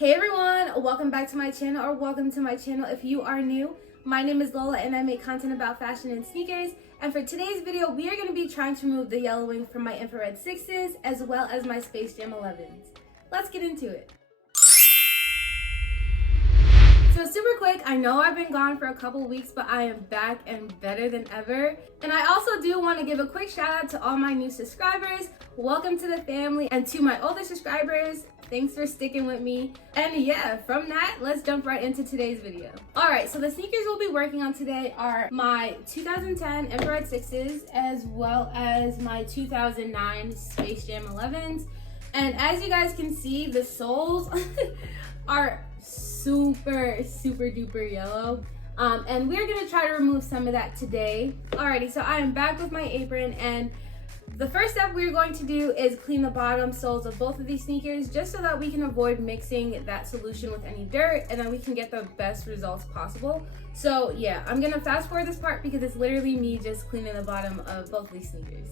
Hey everyone, welcome back to my channel, or welcome to my channel if you are new. My name is Lola and I make content about fashion and sneakers. And for today's video, we are going to be trying to remove the yellowing from my infrared 6s as well as my Space Jam 11s. Let's get into it. So super quick, I know I've been gone for a couple weeks, but I am back and better than ever. And I also do want to give a quick shout out to all my new subscribers. Welcome to the family, and to my older subscribers, thanks for sticking with me. And yeah, from that, let's jump right into today's video. Alright, so the sneakers we'll be working on today are my 2010 infrared 6s as well as my 2009 Space Jam 11s. And as you guys can see, the soles are super duper yellow. And we're gonna try to remove some of that today. Alrighty, so I am back with my apron, and the first step we're going to do is clean the bottom soles of both of these sneakers, just so that we can avoid mixing that solution with any dirt, and then we can get the best results possible. So yeah, I'm gonna fast forward this part because it's literally me just cleaning the bottom of both of these sneakers.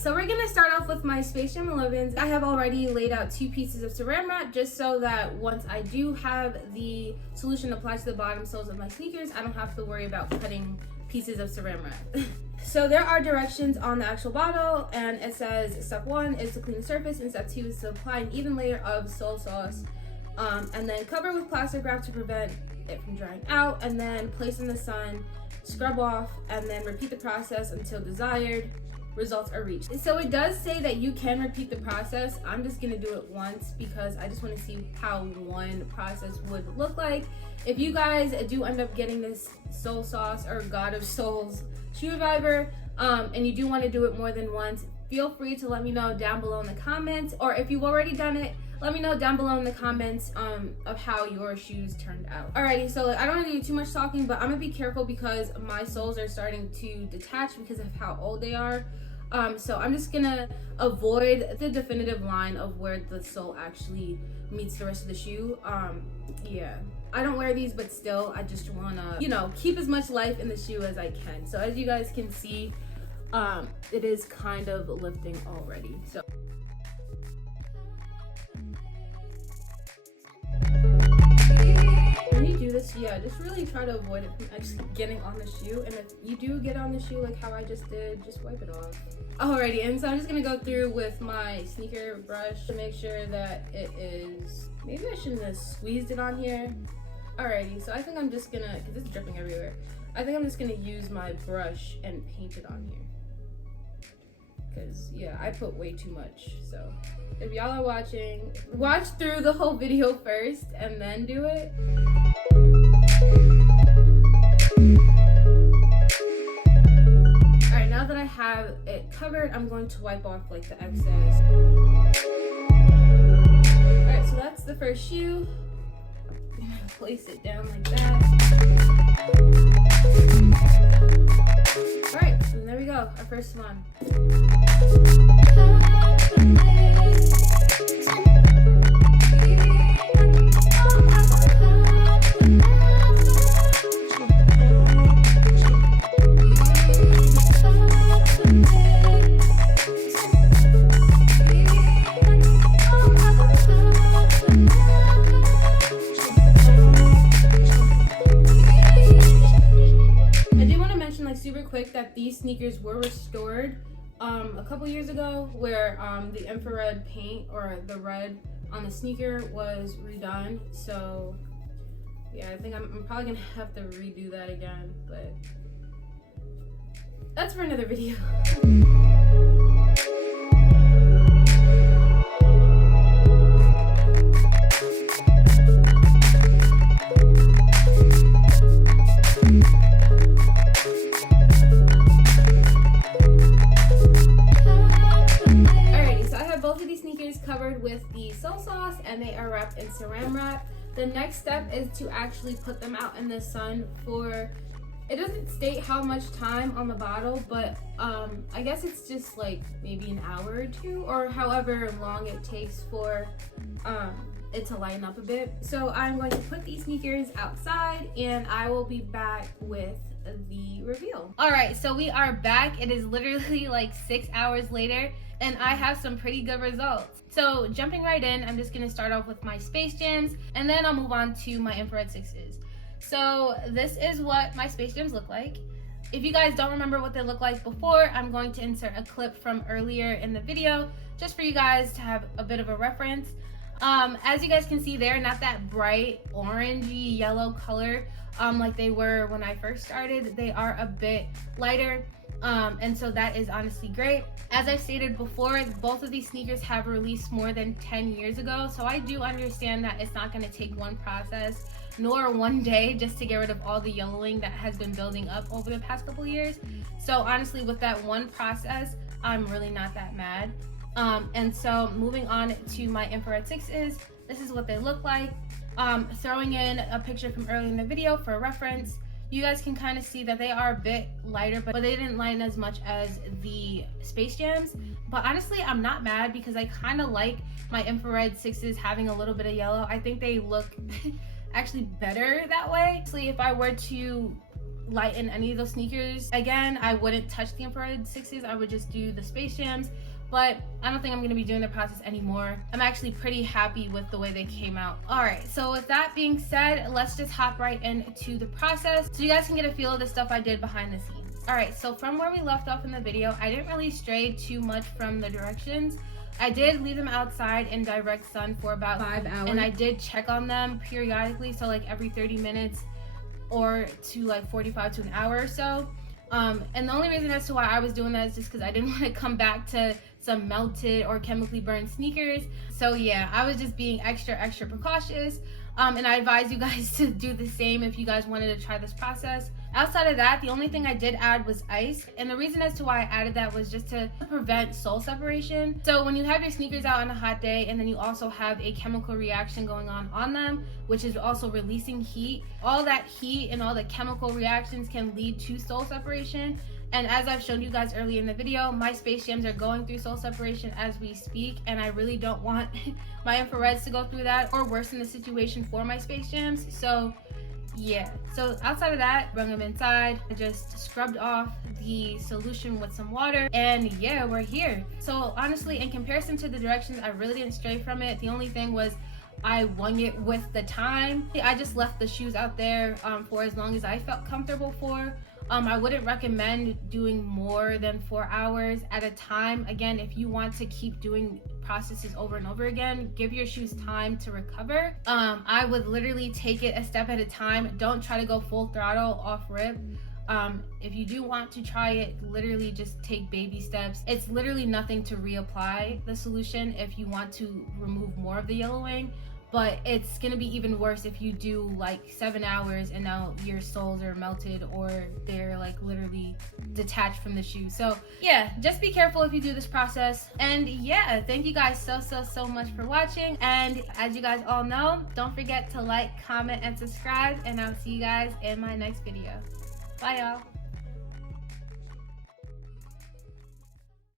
So we're gonna start off with my Space Jam 11s. I have already laid out 2 pieces of saran wrap just so that once I do have the solution applied to the bottom soles of my sneakers, I don't have to worry about cutting pieces of saran wrap. So there are directions on the actual bottle, and it says step 1 is to clean the surface, and step 2 is to apply an even layer of sole sauce, and then cover with plastic wrap to prevent it from drying out, and then place in the sun, scrub off, and then repeat the process until desired results are reached. So it does say that you can repeat the process. I'm just gonna do it once because I just want to see how one process would look like. If you guys do end up getting this soul sauce or God of Souls shoe reviver, and you do want to do it more than once, feel free to let me know down below in the comments, or if you've already done it, let me know down below in the comments of how your shoes turned out. Alrighty, so I don't want to do too much talking, but I'm gonna be careful because my soles are starting to detach because of how old they are. So I'm just gonna avoid the definitive line of where the sole actually meets the rest of the shoe. Yeah, I don't wear these, but still, I just wanna, keep as much life in the shoe as I can. So as you guys can see, it is kind of lifting already. So. When you do this, yeah, just really try to avoid it from actually getting on the shoe. And if you do get on the shoe like how I just did, just wipe it off. Alrighty, and so I'm just gonna go through with my sneaker brush to make sure that it is, maybe I shouldn't have squeezed it on here. Alrighty, so I think I'm just gonna, because it's dripping everywhere, I think I'm just gonna use my brush and paint it on here. Because yeah, I put way too much. So if y'all are watching, watch through the whole video first and then do it. Alright, now that I have it covered, I'm going to wipe off like the excess. Alright, so that's the first shoe. I'm gonna place it down like that. Alright, and there we go, our first one. Super quick that these sneakers were restored a couple years ago, where the infrared paint or the red on the sneaker was redone. So yeah, I think I'm probably gonna have to redo that again, but that's for another video. saran wrap. The next step is to actually put them out in the sun for, it doesn't state how much time on the bottle, but I guess it's just like maybe an hour or two, or however long it takes for it to lighten up a bit. So I'm going to put these sneakers outside and I will be back with the reveal. All right, so we are back. It is literally like 6 hours later and I have some pretty good results. So jumping right in, I'm just gonna start off with my Space Jams and then I'll move on to my infrared 6s. So this is what my Space Jams look like. If you guys don't remember what they look like before, I'm going to insert a clip from earlier in the video just for you guys to have a bit of a reference. As you guys can see, they're not that bright orangey yellow color like they were when I first started. They are a bit lighter, and so that is honestly great. As I've stated before, both of these sneakers have released more than 10 years ago, so I do understand that it's not going to take one process nor one day just to get rid of all the yellowing that has been building up over the past couple years. So honestly, with that one process, I'm really not that mad. And so moving on to my infrared 6s, this is what they look like. Throwing in a picture from earlier in the video for reference, you guys can kind of see that they are a bit lighter, but they didn't lighten as much as the Space Jams. But honestly, I'm not mad because I kind of like my infrared 6s having a little bit of yellow. I think they look actually better that way. So if I were to lighten any of those sneakers, again, I wouldn't touch the infrared 6s. I would just do the Space Jams. But I don't think I'm going to be doing the process anymore. I'm actually pretty happy with the way they came out. All right, so with that being said, let's just hop right into the process so you guys can get a feel of the stuff I did behind the scenes. All right, so from where we left off in the video, I didn't really stray too much from the directions. I did leave them outside in direct sun for about 5 hours. And I did check on them periodically, so like every 30 minutes or to like 45 to an hour or so. And the only reason as to why I was doing that is just because I didn't want to come back to some melted or chemically burned sneakers. So yeah, I was just being extra precautious. And I advise you guys to do the same if you guys wanted to try this process. Outside of that, the only thing I did add was ice. And the reason as to why I added that was just to prevent sole separation. So when you have your sneakers out on a hot day and then you also have a chemical reaction going on them, which is also releasing heat, all that heat and all the chemical reactions can lead to sole separation. And as I've shown you guys earlier in the video, my Space Jams are going through sole separation as we speak, and I really don't want my infrareds to go through that or worsen the situation for my Space Jams. So yeah, so outside of that, bring them inside. I just scrubbed off the solution with some water, and yeah, we're here. So honestly, in comparison to the directions, I really didn't stray from it. The only thing was I wung it with the time. I just left the shoes out there for as long as I felt comfortable for. I wouldn't recommend doing more than 4 hours at a time. Again, if you want to keep doing processes over and over again, give your shoes time to recover. I would literally take it a step at a time. Don't try to go full throttle off rip. If you do want to try it, literally just take baby steps. It's literally nothing to reapply the solution if you want to remove more of the yellowing. But it's gonna be even worse if you do like 7 hours and now your soles are melted or they're like literally detached from the shoe. So yeah, just be careful if you do this process. And yeah, thank you guys so much for watching. And as you guys all know, don't forget to like, comment, and subscribe. And I'll see you guys in my next video. Bye y'all.